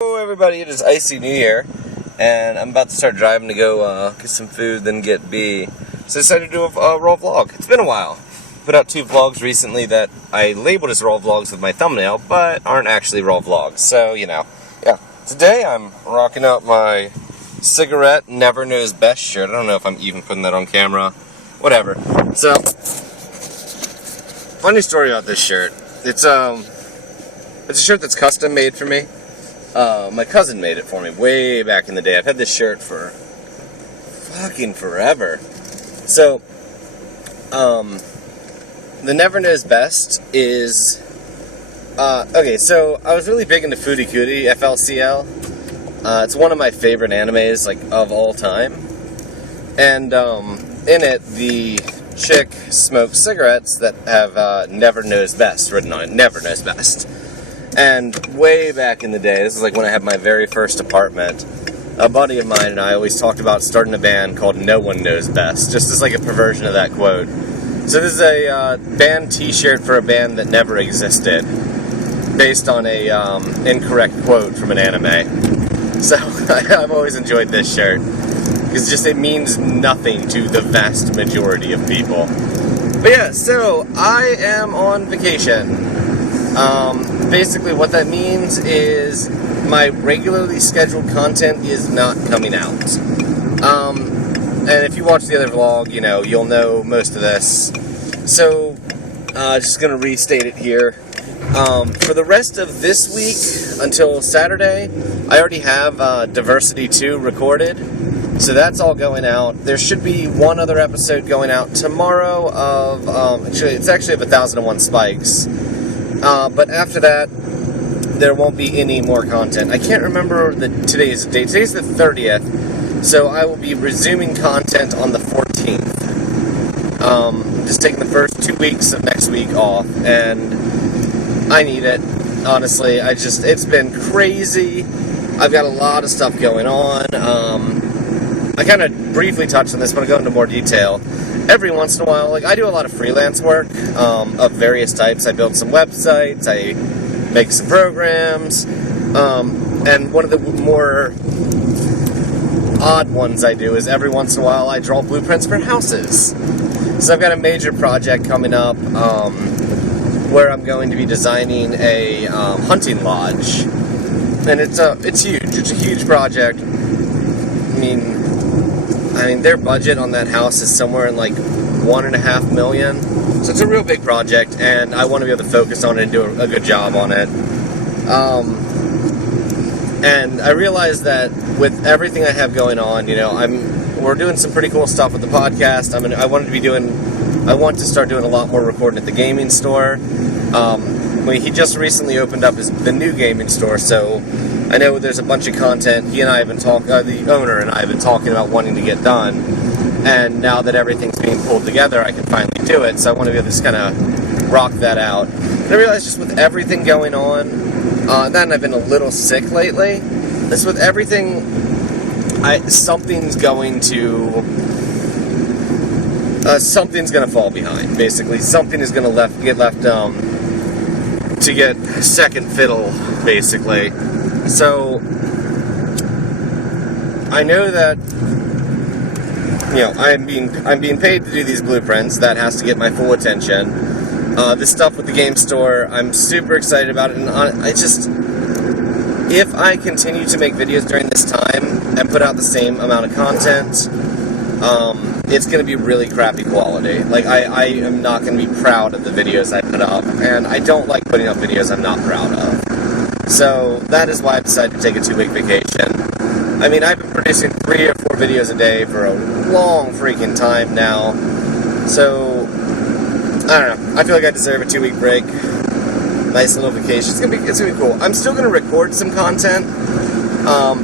Hello everybody, it is Icy New Year, and I'm about to start driving to go get some food, then get B. So I decided to do a raw vlog. It's been a while. Put out 2 vlogs recently that I labeled as raw vlogs with my thumbnail, but aren't actually raw vlogs. So, yeah. Today I'm rocking out my cigarette Never Knows Best shirt. I don't know if I'm even putting that on camera. Whatever. So, funny story about this shirt. It's a shirt that's custom made for me. My cousin made it for me way back in the day. I've had this shirt for fucking forever. So, the Never Knows Best is, okay, so I was really big into Foodie Cootie, FLCL. It's one of my favorite animes, like, of all time. And, in it, the chick smokes cigarettes that have, Never Knows Best written on it. Never Knows Best. And way back in the day, this is like when I had my very first apartment, a buddy of mine and I always talked about starting a band called No One Knows Best, just as like a perversion of that quote. So this is a band t-shirt for a band that never existed, based on a incorrect quote from an anime. So I've always enjoyed this shirt, because it means nothing to the vast majority of people. But yeah, so I am on vacation. Basically what that means is my regularly scheduled content is not coming out. And if you watch the other vlog, you'll know most of this. So, just gonna restate it here. For the rest of this week, until Saturday, I already have Diversity 2 recorded. So that's all going out. There should be one other episode going out tomorrow of, it's actually of 1001 Spikes. But after that, there won't be any more content. I can't remember today's date. Today's the 30th, so I will be resuming content on the 14th. Just taking the first 2 weeks of next week off, and I need it, honestly. It's been crazy. I've got a lot of stuff going on. I kind of briefly touched on this, but I'll go into more detail. Every once in a while, I do a lot of freelance work of various types. I build some websites, I make some programs, and one of the more odd ones I do is every once in a while I draw blueprints for houses. So I've got a major project coming up where I'm going to be designing a hunting lodge, and it's huge. It's a huge project. I mean, their budget on that house is somewhere in like $1.5 million. So it's a real big project, and I want to be able to focus on it and do a good job on it. And I realized that with everything I have going on, we're doing some pretty cool stuff with the podcast. I want to start doing a lot more recording at the gaming store. He just recently opened up the new gaming store, so I know there's a bunch of content he and I have been the owner and I have been talking about wanting to get done, and now that everything's being pulled together, I can finally do it, so I want to be able to just kind of rock that out. And I realized just with everything going on, and I've been a little sick lately, just with everything, something's going to fall behind, basically. Something is going to get left to get second fiddle, basically. So, I know that, I'm being paid to do these blueprints. That has to get my full attention. This stuff with the game store, I'm super excited about it, and if I continue to make videos during this time and put out the same amount of content, it's going to be really crappy quality. I am not going to be proud of the videos I put up, and I don't like putting up videos I'm not proud of. So, that is why I decided to take a 2-week vacation. I've been producing 3 or 4 videos a day for a long freaking time now. So, I don't know. I feel like I deserve a 2-week break. Nice little vacation. It's gonna be cool. I'm still gonna record some content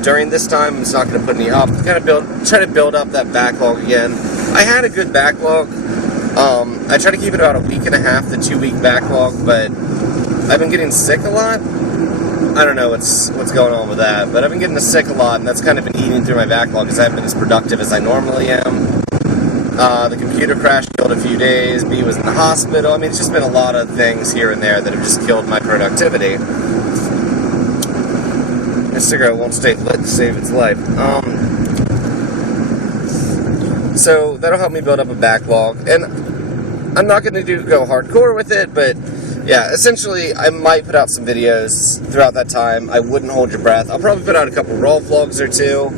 during this time. I'm just not gonna put any up. Try to build up that backlog again. I had a good backlog. I try to keep it about a week and a half, the 2-week backlog, but I've been getting sick a lot. I don't know what's going on with that, but I've been getting sick a lot, and that's kind of been eating through my backlog because I haven't been as productive as I normally am. The computer crashed, killed a few days, B was in the hospital. It's just been a lot of things here and there that have just killed my productivity. The cigarette won't stay lit to save its life. So that'll help me build up a backlog, and I'm not going to go hardcore with it, but yeah, essentially I might put out some videos throughout that time. I wouldn't hold your breath. I'll probably put out a couple raw vlogs or two,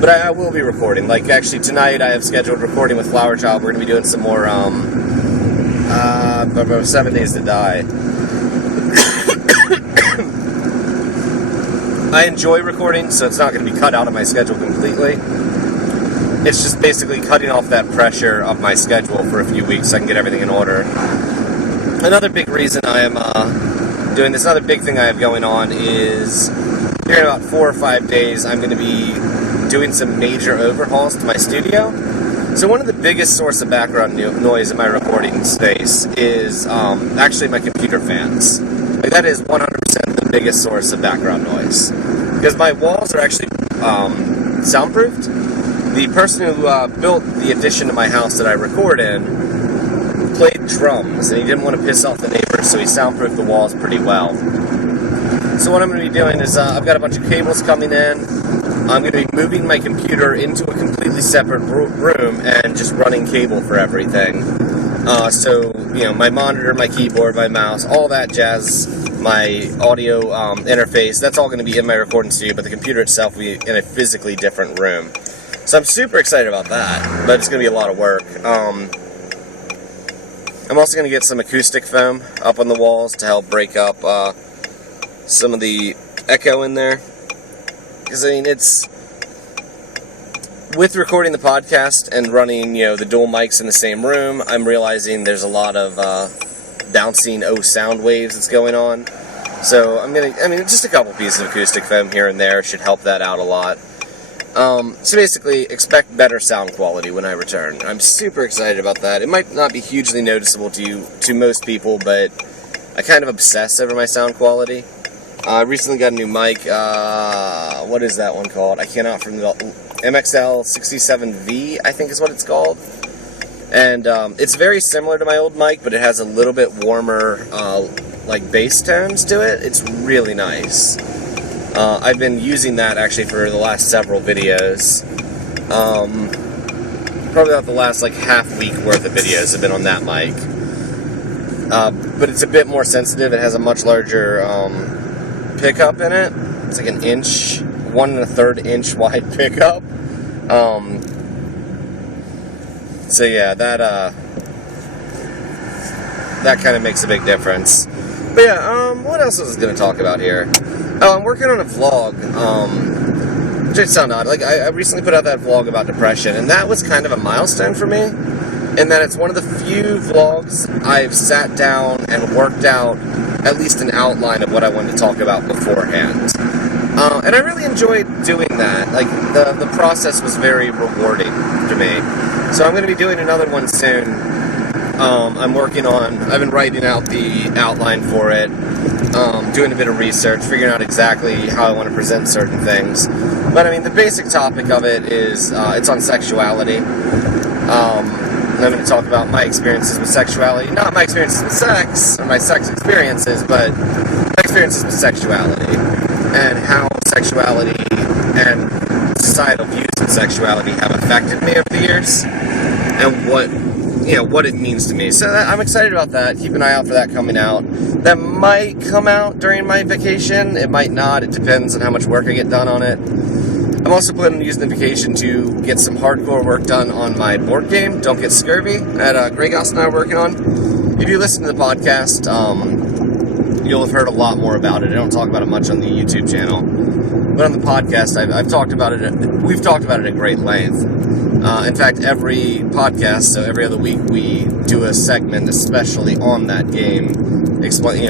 but I will be recording. Like, actually tonight I have scheduled recording with Flower Child. We're going to be doing some more 7 Days to Die. I enjoy recording, so it's not going to be cut out of my schedule completely. It's just basically cutting off that pressure of my schedule for a few weeks so I can get everything in order. Another big reason I am doing this, another big thing I have going on is here in about 4 or 5 days I'm going to be doing some major overhauls to my studio. So one of the biggest source of background noise in my recording space is actually my computer fans. Like, that is 100% the biggest source of background noise. Because my walls are actually soundproofed. The person who built the addition to my house that I record in played drums, and he didn't want to piss off the neighbors, so he soundproofed the walls pretty well. So what I'm going to be doing is I've got a bunch of cables coming in. I'm going to be moving my computer into a completely separate room and just running cable for everything. So, you know, my monitor, my keyboard, my mouse, all that jazz, my audio interface, that's all going to be in my recording studio, but the computer itself will be in a physically different room. So I'm super excited about that, but it's going to be a lot of work. I'm also going to get some acoustic foam up on the walls to help break up some of the echo in there. Because, I mean, it's... With recording the podcast and running, you know, the dual mics in the same room, I'm realizing there's a lot of bouncing sound waves that's going on. So just a couple pieces of acoustic foam here and there should help that out a lot. So basically, expect better sound quality when I return. I'm super excited about that. It might not be hugely noticeable to most people, but I kind of obsess over my sound quality. I recently got a new mic. What is that one called? I cannot from the MXL67V, I think is what it's called. And it's very similar to my old mic, but it has a little bit warmer, like bass tones to it. It's really nice. I've been using that actually for the last several videos. Probably about the last like half week worth of videos have been on that mic. But it's a bit more sensitive. It has a much larger pickup in it. It's like 1 1/3 inch wide pickup. So yeah, that kind of makes a big difference. But yeah, what else was I going to talk about here? Oh, I'm working on a vlog, which did sound odd. Like, I recently put out that vlog about depression, and that was kind of a milestone for me, in that it's one of the few vlogs I've sat down and worked out at least an outline of what I wanted to talk about beforehand. And I really enjoyed doing that. Like, the process was very rewarding to me. So I'm going to be doing another one soon. I've been writing out the outline for it, doing a bit of research, figuring out exactly how I want to present certain things. But I mean, the basic topic of it is, it's on sexuality. I'm going to talk about my experiences with sexuality, not my experiences with sex, or my sex experiences, but my experiences with sexuality, and how sexuality and societal views of sexuality have affected me over the years, and what it means to me. So I'm excited about that. Keep an eye out for that coming out. That might come out during my vacation. It might not. It depends on how much work I get done on it. I'm also planning on using the vacation to get some hardcore work done on my board game, Don't Get Scurvy, that Greg Goss and I are working on. If you listen to the podcast, you'll have heard a lot more about it. I don't talk about it much on the YouTube channel. But on the podcast, I've talked about it. We've talked about it at great length. In fact, every podcast, so every other week, we do a segment especially on that game,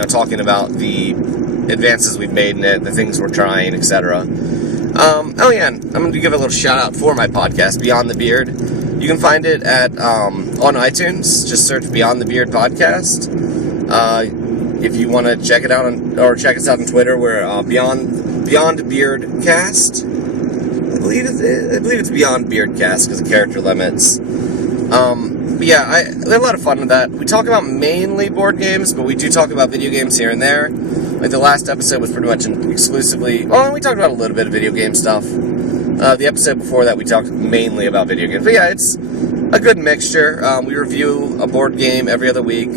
talking about the advances we've made in it, the things we're trying, etc. I'm going to give a little shout out for my podcast, Beyond the Beard. You can find it on iTunes. Just search Beyond the Beard Podcast. If you want to check it out or check us out on Twitter, we're Beyond Beardcast. I believe it's Beyond Beardcast because of character limits. But yeah, I had a lot of fun with that. We talk about mainly board games, but we do talk about video games here and there. Like the last episode was pretty much exclusively... Well, we talked about a little bit of video game stuff. The episode before that, we talked mainly about video games. But yeah, it's a good mixture. We review a board game every other week.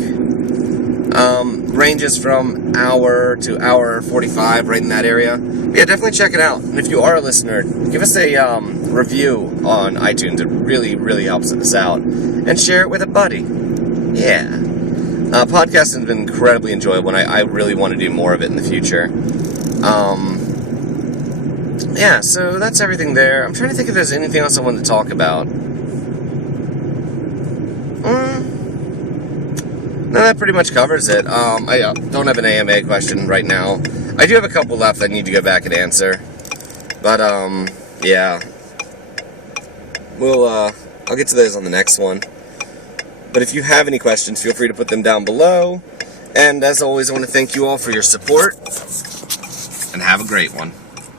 Ranges from hour to hour 45, right in that area. But yeah, definitely check it out. And if you are a listener, give us a review on iTunes. It really, really helps us out. And share it with a buddy. Yeah. Podcasting has been incredibly enjoyable, and I really want to do more of it in the future. Yeah, so that's everything there. I'm trying to think if there's anything else I wanted to talk about. No, that pretty much covers it. I don't have an AMA question right now. I do have a couple left I need to go back and answer. But, yeah. I'll get to those on the next one. But if you have any questions, feel free to put them down below. And as always, I want to thank you all for your support. And have a great one.